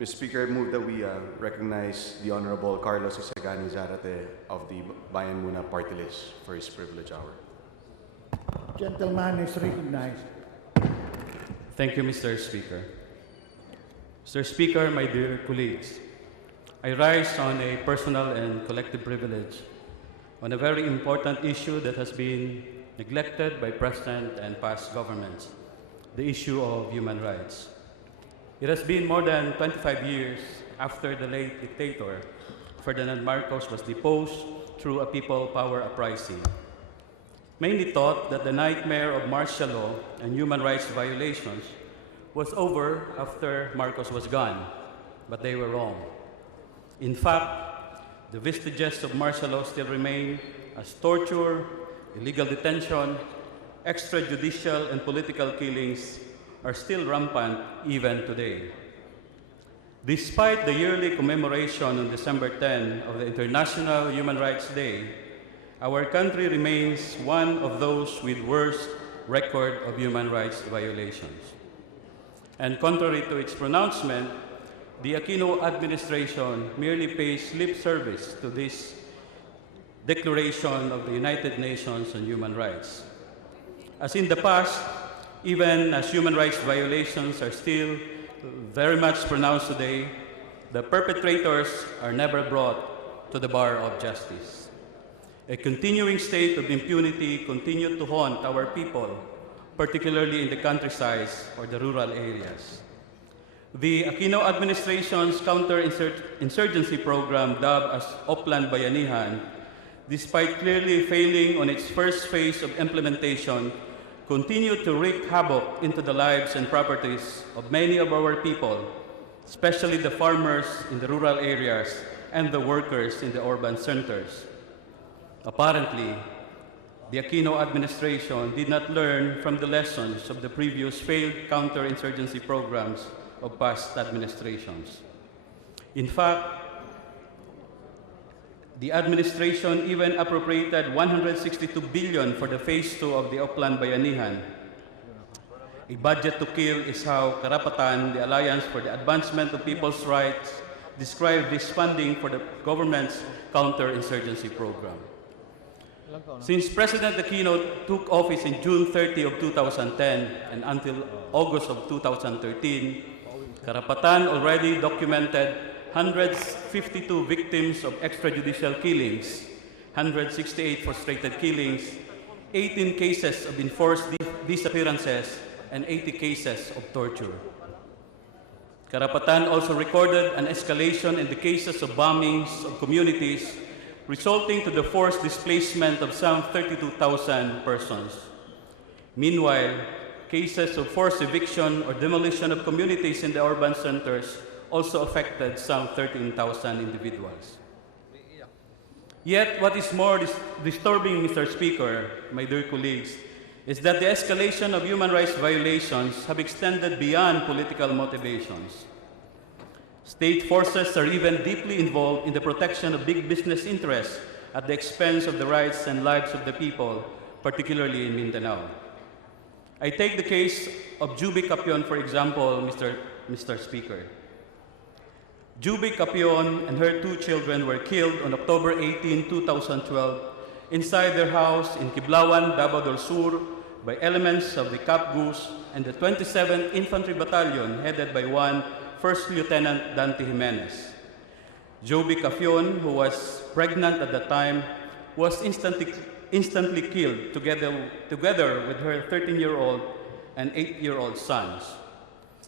Mr. Speaker, I move that we recognize the Honorable Carlos Isagani Zarate of the Bayan Muna Party List for his privilege hour. Gentleman is recognized. Thank you, Mr. Speaker. Mr. Speaker, my dear colleagues, I rise on a personal and collective privilege on a very important issue that has been neglected by present and past governments, the issue of human rights. It has been more than 25 years after the late dictator Ferdinand Marcos was deposed through a people power uprising. Many thought that the nightmare of martial law and human rights violations was over after Marcos was gone, but they were wrong. In fact, the vestiges of martial law still remain as torture, illegal detention, extrajudicial and political killings are still rampant even today. Despite the yearly commemoration on December 10 of the International Human Rights Day, our country remains one of those with worst record of human rights violations. And contrary to its pronouncement, the Aquino administration merely pays lip service to this declaration of the United Nations on Human Rights. As in the past, even as human rights violations are still very much pronounced today, the perpetrators are never brought to the bar of justice. A continuing state of impunity continued to haunt our people, particularly in the countryside or the rural areas. The Aquino administration's counter-insurgency program, dubbed as OPlan Bayanihan, despite clearly failing on its first phase of implementation, continue to wreak havoc into the lives and properties of many of our people, especially the farmers in the rural areas and the workers in the urban centers. Apparently, the Aquino administration did not learn from the lessons of the previous failed counter-insurgency programs of past administrations. In fact, the administration even appropriated 162 billion for the phase 2 of the OPlan Bayanihan. A budget to kill is how Karapatan, the Alliance for the Advancement of People's Rights, described this funding for the government's counter-insurgency program. Since President Aquino took office in June 30 of 2010 and until August of 2013, Karapatan already documented 152 victims of extrajudicial killings, 168 frustrated killings, 18 cases of enforced disappearances, and 80 cases of torture. Karapatan also recorded an escalation in the cases of bombings of communities, resulting to the forced displacement of some 32,000 persons. Meanwhile, cases of forced eviction or demolition of communities in the urban centers also affected some 13,000 individuals. Yet, what is more disturbing, Mr. Speaker, my dear colleagues, is that the escalation of human rights violations have extended beyond political motivations. State forces are even deeply involved in the protection of big business interests at the expense of the rights and lives of the people, particularly in Mindanao. I take the case of Juby Capion, for example, Mr. Speaker. Juby Capion and her 2 children were killed on October 18, 2012, inside their house in Kiblawan, Davao del Sur, by elements of the Capgus and the 27th Infantry Battalion headed by one First Lieutenant Dante Jimenez. Juby Capion, who was pregnant at the time, was instantly killed together with her 13-year-old and 8-year-old sons.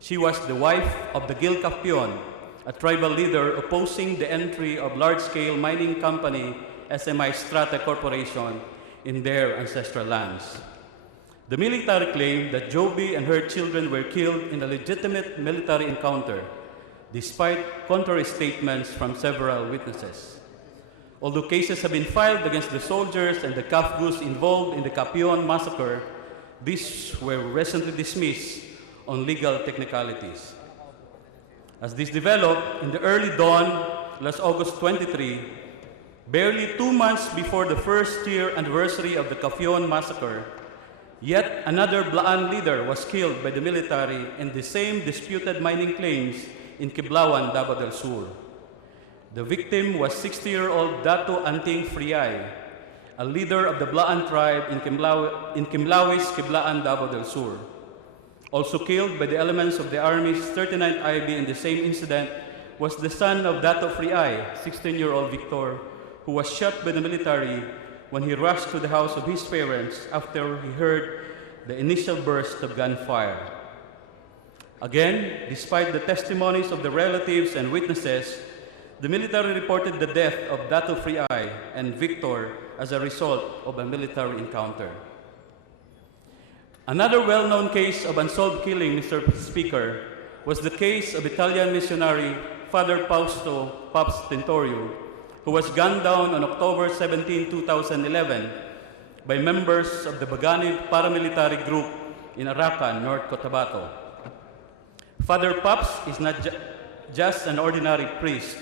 She was the wife of the Gil Capion, a tribal leader opposing the entry of large-scale mining company SMI Strata Corporation in their ancestral lands. The military claimed that Joby and her children were killed in a legitimate military encounter, despite contrary statements from several witnesses. Although cases have been filed against the soldiers and the Capgus involved in the Capion massacre, these were recently dismissed on legal technicalities. As this developed, in the early dawn, last August 23, barely 2 months before the first-year anniversary of the Capion massacre, yet another Blaan leader was killed by the military in the same disputed mining claims in Quiblawan, Davao del Sur. The victim was 60-year-old Dato Anting Friay, a leader of the Blaan tribe in Quimlawis, Quiblaan, Davao del Sur. Also killed by the elements of the Army's 39th IB in the same incident was the son of Dato Friay, 16-year-old Victor, who was shot by the military when he rushed to the house of his parents after he heard the initial burst of gunfire. Again, despite the testimonies of the relatives and witnesses, the military reported the death of Dato Friay and Victor as a result of a military encounter. Another well-known case of unsolved killing, Mr. Speaker, was the case of Italian missionary Father Fausto Paps Tentorio, who was gunned down on October 17, 2011 by members of the Bagani paramilitary group in Arakan, North Cotabato. Father Paps is not just an ordinary priest.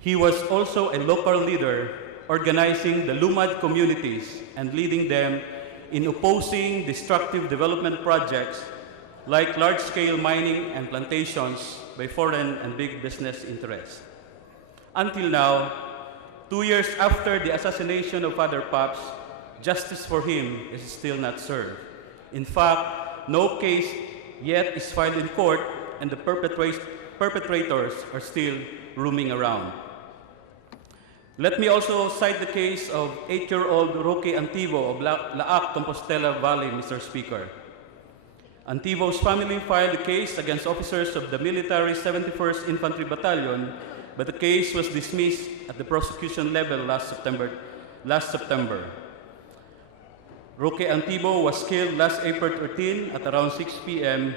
He was also a local leader organizing the Lumad communities and leading them in opposing destructive development projects like large-scale mining and plantations by foreign and big business interests. Until now, 2 years after the assassination of Father Paps, justice for him is still not served. In fact, no case yet is filed in court, and the perpetrators are still roaming around. Let me also cite the case of 8-year-old Roque Antivo of Laac, Compostela Valley, Mr. Speaker. Antivo's family filed a case against officers of the military 71st Infantry Battalion, but the case was dismissed at the prosecution level last September. Roque Antivo was killed last April 13 at around 6 p.m.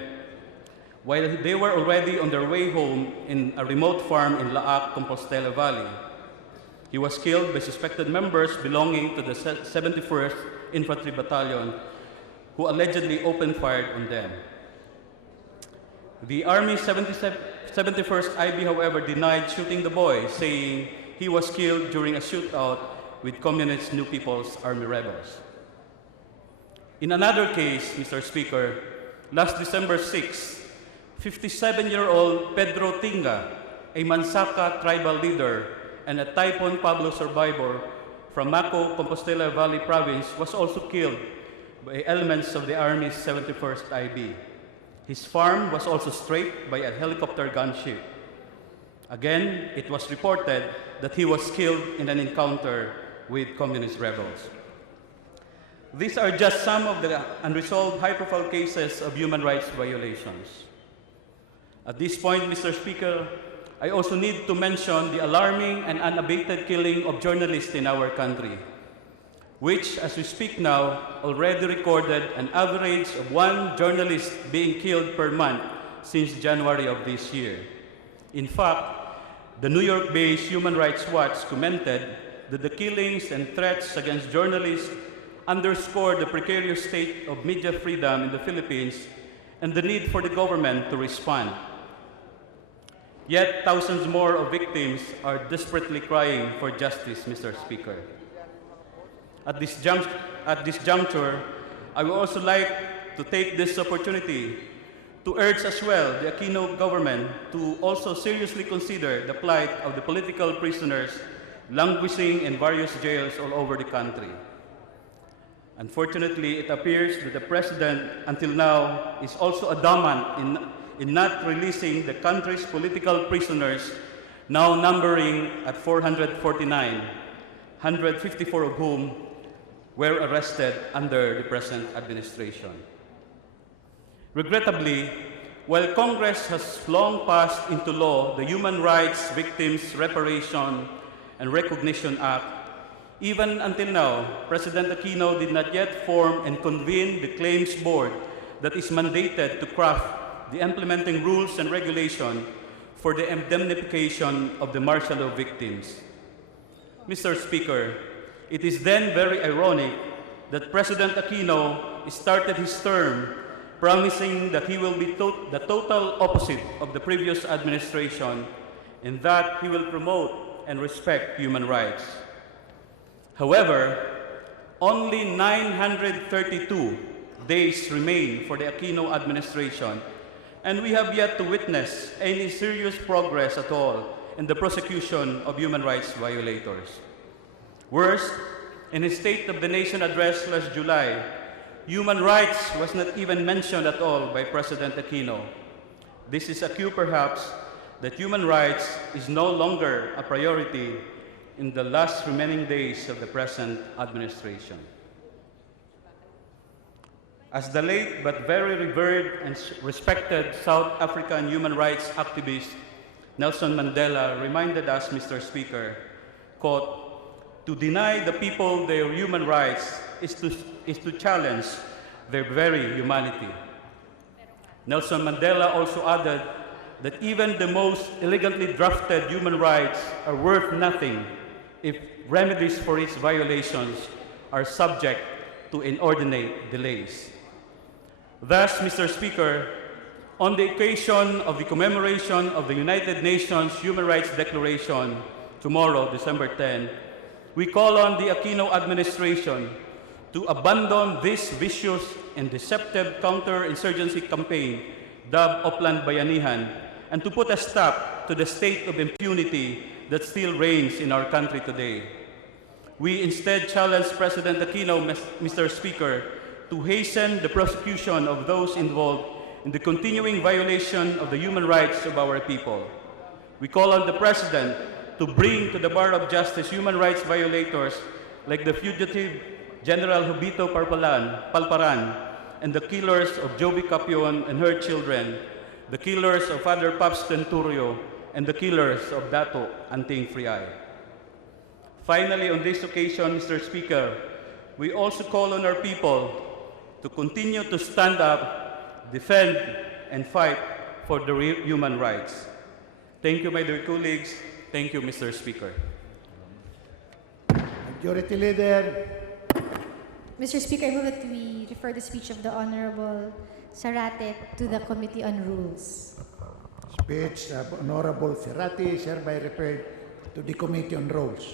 while they were already on their way home in a remote farm in Laac, Compostela Valley. He was killed by suspected members belonging to the 71st Infantry Battalion, who allegedly opened fire on them. The Army's 71st IB, however, denied shooting the boy, saying he was killed during a shootout with Communist New People's Army rebels. In another case, Mr. Speaker, last December 6, 57-year-old Pedro Tinga, a Mansaka tribal leader and a Typhoon Pablo survivor from Maco, Compostela Valley Province, was also killed by elements of the Army's 71st IB. His farm was also strafed by a helicopter gunship. Again, it was reported that he was killed in an encounter with communist rebels. These are just some of the unresolved high-profile cases of human rights violations. At this point, Mr. Speaker, I also need to mention the alarming and unabated killing of journalists in our country, which, as we speak now, already recorded an average of 1 journalist being killed per month since January of this year. In fact, the New York-based Human Rights Watch commented that the killings and threats against journalists underscore the precarious state of media freedom in the Philippines and the need for the government to respond. Yet, thousands more of victims are desperately crying for justice, Mr. Speaker. At this juncture, I would also like to take this opportunity to urge as well the Aquino government to also seriously consider the plight of the political prisoners languishing in various jails all over the country. Unfortunately, it appears that the President, until now, is also adamant in not releasing the country's political prisoners, now numbering at 449, 154 of whom were arrested under the present administration. Regrettably, while Congress has long passed into law the Human Rights Victims Reparation and Recognition Act, even until now, President Aquino did not yet form and convene the Claims Board that is mandated to craft the implementing rules and regulation for the indemnification of the martial law victims. Mr. Speaker, it is then very ironic that President Aquino started his term promising that he will be the total opposite of the previous administration and that he will promote and respect human rights. However, only 932 days remain for the Aquino administration and we have yet to witness any serious progress at all in the prosecution of human rights violators. Worse, in his State of the Nation address last July, human rights was not even mentioned at all by President Aquino. This is a cue, perhaps, that human rights is no longer a priority in the last remaining days of the present administration. As the late but very revered and respected South African human rights activist Nelson Mandela reminded us, Mr. Speaker, quote, "To deny the people their human rights is to challenge their very humanity." Nelson Mandela also added that even the most elegantly drafted human rights are worth nothing if remedies for its violations are subject to inordinate delays. Thus, Mr. Speaker, on the occasion of the commemoration of the United Nations Human Rights Declaration tomorrow, December 10, we call on the Aquino administration to abandon this vicious and deceptive counter-insurgency campaign dubbed OPlan Bayanihan and to put a stop to the state of impunity that still reigns in our country today. We instead challenge President Aquino, Mr. Speaker, to hasten the prosecution of those involved in the continuing violation of the human rights of our people. We call on the President to bring to the bar of justice human rights violators like the fugitive General Jubito Palparan and the killers of Joby Capion and her children, the killers of Father Paps Tenturio, and the killers of Dato Anting Friay. Finally, on this occasion, Mr. Speaker, we also call on our people to continue to stand up, defend, and fight for the human rights. Thank you, my dear colleagues. Thank you, Mr. Speaker. Majority Leader. Mr. Speaker, I move that we refer the speech of the Honorable Zarate to the Committee on Rules. Speech of Honorable Zarate is hereby referred to the Committee on Rules.